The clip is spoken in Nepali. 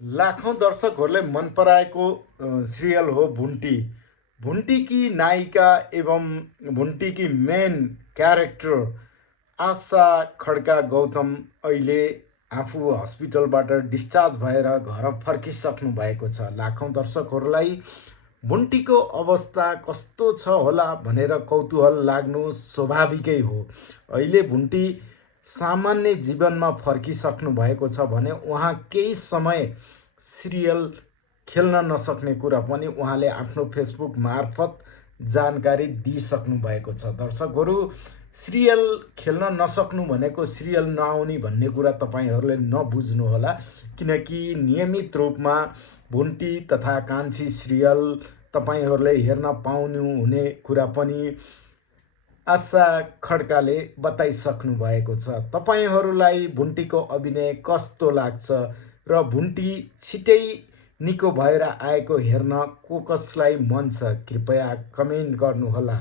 लाखौं दर्शकहरूले मन पराएको सिरियल हो भुन्टी। भुन्टी की नायिका एवं भुन्टी की मेन क्यारेक्टर आशा खड्का गौतम अहिले आफू हस्पिटलबाट डिस्चार्ज भएर घर फर्किसक्नु भएको छ। लाखौं दर्शकहरूलाई भुन्टीको अवस्था कस्तो छ होला भनेर कौतूहल लाग्नु स्वाभाविकै हो। अहिले भुन्टी सामान्य जीवनमा फर्किसक्नु भएको छ भने उहाँ केही समय सिरियल खेल्न नसक्ने कुरा पनि उहाँले आफ्नो फेसबुक मार्फत जानकारी दिइसक्नु भएको छ। दर्शकहरू, सिरियल खेल्न नसक्नु भनेको सिरियल नआउने भन्ने कुरा तपाईँहरूले नबुझ्नु होला, किनकि नियमित रूपमा भुन्टी तथा कान्छी सिरियल तपाईँहरूले हेर्न पाउनुहुने कुरा पनि आशा खड्काले बताइसक्नु भएको छ। तपाईँहरूलाई भुन्टीको अभिनय कस्तो लाग्छ र भुन्टी छिटै निको भएर आएको हेर्न को कसलाई मन छ, कृपया कमेन्ट गर्नुहोला।